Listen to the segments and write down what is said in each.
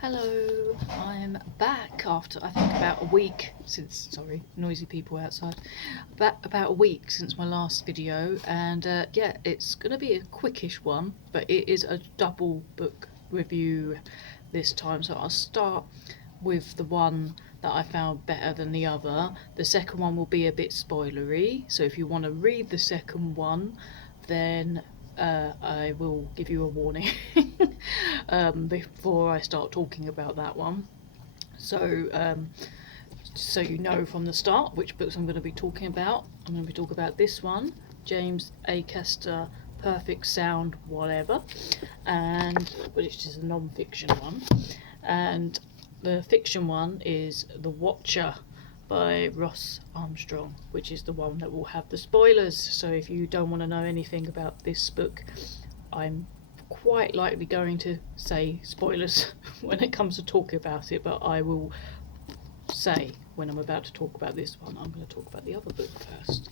Hello, I'm back after I think about a week since, sorry, noisy people outside, about a week since my last video, and yeah, it's going to be a quickish one, but it is a double book review this time, so I'll start with the one that I found better than the other. The second one will be a bit spoilery, so if you want to read the second one, then I will give you a warning before I start talking about that one. So you know from the start which books I'm going to be talking about. I'm going to be talking about this one, James Acaster, Perfect Sound Whatever, and which is a non-fiction one, and the fiction one is The Watcher by Ross Armstrong, which is the one that will have the spoilers. So if you don't want to know anything about this book, I'm quite likely going to say spoilers when it comes to talking about it, but I will say when I'm about to talk about this one, I'm going to talk about the other book first.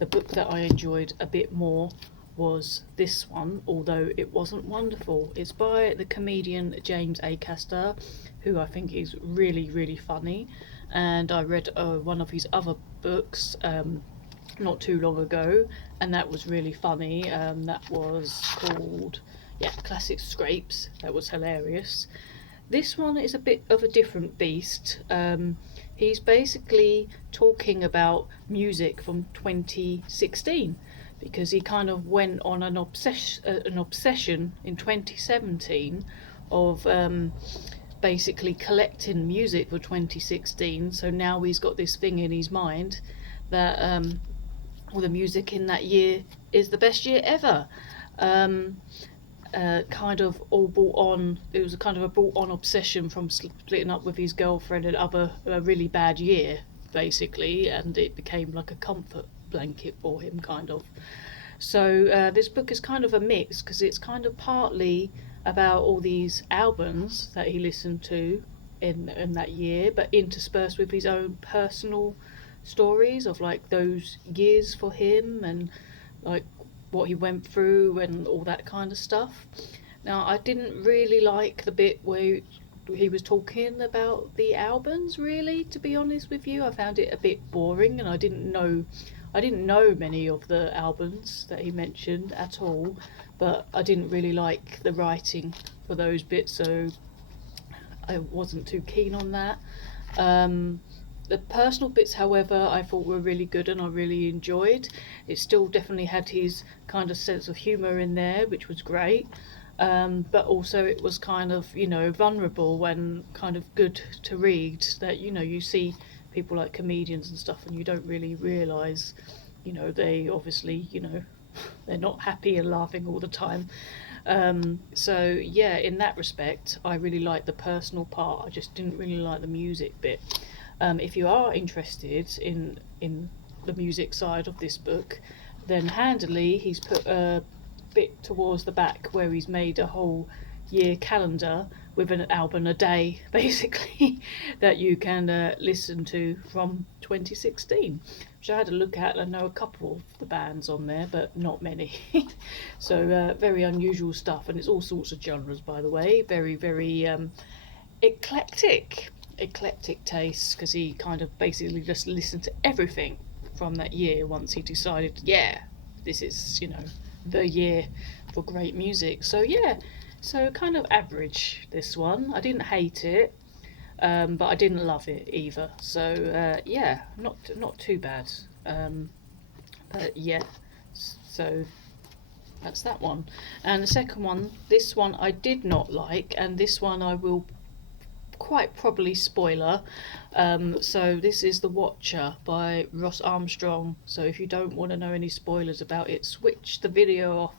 The book that I enjoyed a bit more was this one, although it wasn't wonderful. It's by the comedian James Acaster, who I think is really funny, and I read one of his other books not too long ago, and that was really funny. That was called Classic Scrapes. That was hilarious. This one is a bit of a different beast. He's basically talking about music from 2016, because he kind of went on an obsession in 2017 of basically collecting music for 2016. So now he's got this thing in his mind that all the music in that year is the best year ever. Kind of all brought on, it was a kind of a brought on obsession from splitting up with his girlfriend and a really bad year, basically, and it became like a comfort blanket for him, kind of. So this book is kind of a mix, because it's kind of partly about all these albums that he listened to in that year, but interspersed with his own personal stories of like those years for him, and like what he went through and all that kind of stuff. Now, I didn't really like the bit where he was talking about the albums, really, to be honest with you. I found it a bit boring, and I didn't know many of the albums that he mentioned at all, but I didn't really like the writing for those bits, so I wasn't too keen on that. The personal bits, however, I thought were really good and I really enjoyed. It still definitely had his kind of sense of humour in there, which was great. But also it was kind of, vulnerable and kind of good to read, that, you see people like comedians and stuff and you don't really realise, they obviously, they're not happy and laughing all the time. So yeah, in that respect, I really liked the personal part. I just didn't really like the music bit. If you are interested in the music side of this book, then handily he's put a bit towards the back where he's made a whole year calendar with an album a day, basically, that you can listen to from 2016, which I had a look at. I know a couple of the bands on there, but not many. So very unusual stuff, and it's all sorts of genres, by the way. Very eclectic tastes, because he kind of basically just listened to everything from that year once he decided, this is, the year for great music. So yeah, so kind of average, this one. I didn't hate it, but I didn't love it either. So yeah, not too bad. But yeah, so that's that one. And the second one, this one I did not like, and this one I will quite probably spoiler. So this is The Watcher by Ross Armstrong. So if you don't want to know any spoilers about it, switch the video off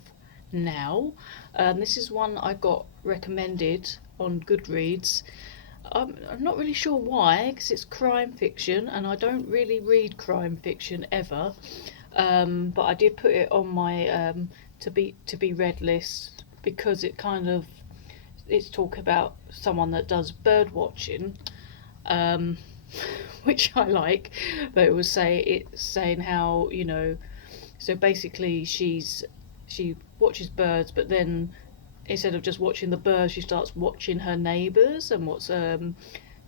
now. This is one I got recommended on Goodreads. I'm not really sure why, because it's crime fiction and I don't really read crime fiction ever. But I did put it on my to be read list, because it's talk about someone that does bird watching, which I like, but it was saying how, so basically she watches birds, but then instead of just watching the birds, she starts watching her neighbours and what's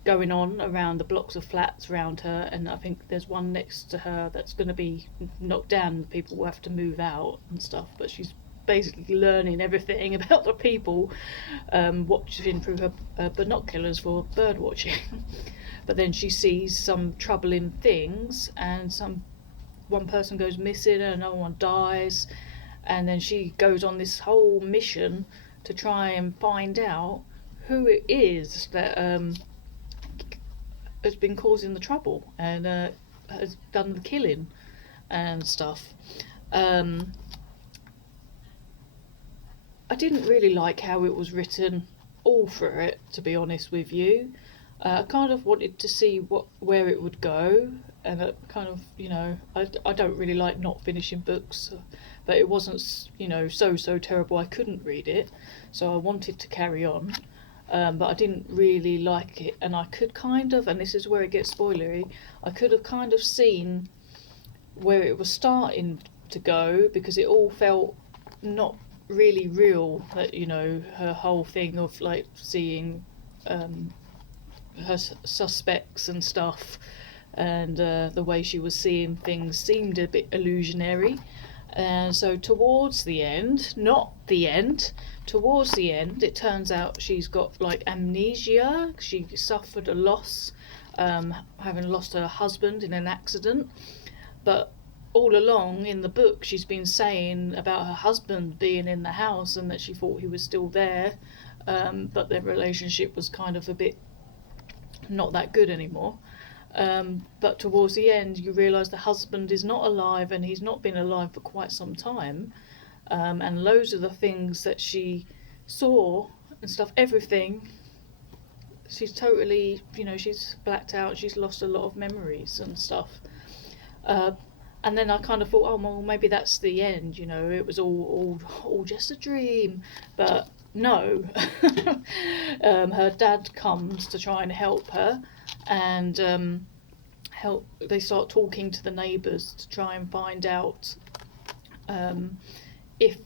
going on around the blocks of flats around her. And I think there's one next to her that's going to be knocked down. People will have to move out and stuff, but she's basically learning everything about the people, watching through her binoculars for bird watching. But then she sees some troubling things, and one person goes missing and another one dies, and then she goes on this whole mission to try and find out who it is that has been causing the trouble and has done the killing and stuff. I didn't really like how it was written all through it, to be honest with you. I kind of wanted to see where it would go, and kind of, I don't really like not finishing books, but it wasn't, so terrible I couldn't read it, so I wanted to carry on. But I didn't really like it, and I could kind of, and this is where it gets spoilery, I could have kind of seen where it was starting to go, because it all felt not really real. That, her whole thing of like seeing her suspects and stuff, and the way she was seeing things seemed a bit illusionary. And so towards the end, it turns out she's got like amnesia. She suffered a loss, having lost her husband in an accident. But all along in the book, she's been saying about her husband being in the house and that she thought he was still there, but their relationship was kind of a bit not that good anymore. But towards the end, you realise the husband is not alive, and he's not been alive for quite some time. And loads of the things that she saw and stuff, everything, she's totally, she's blacked out, she's lost a lot of memories and stuff. And then I kind of thought, oh, well, maybe that's the end, it was all just a dream. But no, her dad comes to try and help her, and they start talking to the neighbours to try and find out if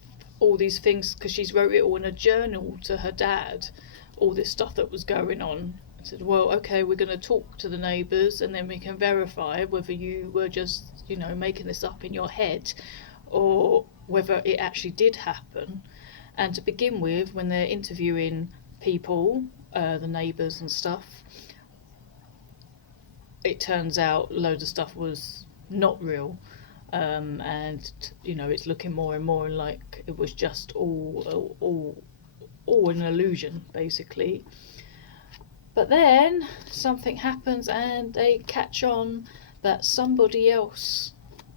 all these things, because she's wrote it all in a journal to her dad, all this stuff that was going on. I said, well, okay, we're going to talk to the neighbours, and then we can verify whether you were just, making this up in your head, or whether it actually did happen. And to begin with, when they're interviewing people, the neighbours and stuff, it turns out loads of stuff was not real, and it's looking more and more like it was just all an illusion, basically. But then something happens, and they catch on that somebody else,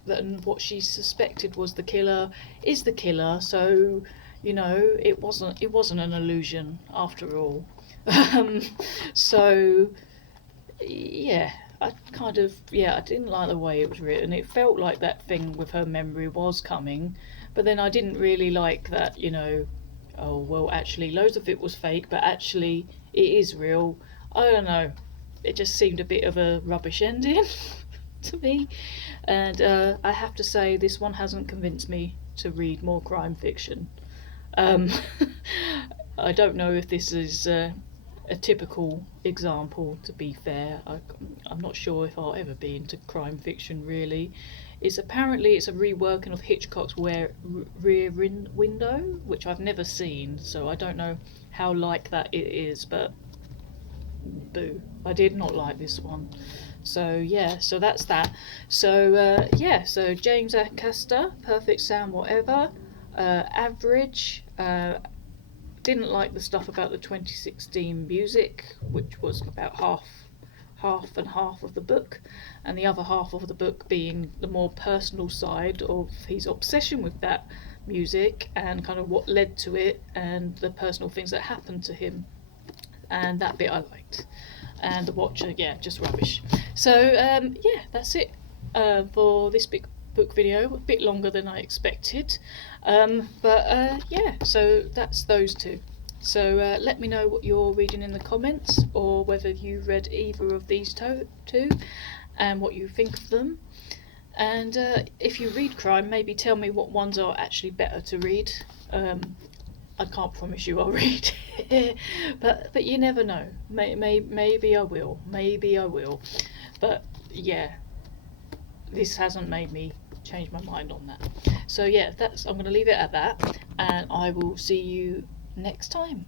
that what she suspected was the killer, is the killer. So it wasn't an illusion after all. So yeah, I didn't like the way it was written. It felt like that thing with her memory was coming, but then I didn't really like that, oh, well, actually loads of it was fake, but actually it is real. I don't know, it just seemed a bit of a rubbish ending to me. And I have to say, this one hasn't convinced me to read more crime fiction. I don't know if this is a typical example, to be fair. I'm not sure if I'll ever be into crime fiction, really. It's a reworking of Hitchcock's Rear Window, which I've never seen, so I don't know how like that it is, but boo, I did not like this one. So yeah, so that's that. So so James Acaster, Perfect Sound Whatever, average. Didn't like the stuff about the 2016 music, which was about half and half of the book, and the other half of the book being the more personal side of his obsession with that music and kind of what led to it and the personal things that happened to him. And that bit I liked. And the Watcher, just rubbish. So that's it for this big book video. A bit longer than I expected, so that's those two. So let me know what you're reading in the comments, or whether you read either of these two and what you think of them. And if you read crime, maybe tell me what ones are actually better to read. I can't promise you I'll read it, but you never know. Maybe I will. Maybe I will. But yeah, this hasn't made me change my mind on that. So yeah, I'm going to leave it at that, and I will see you next time.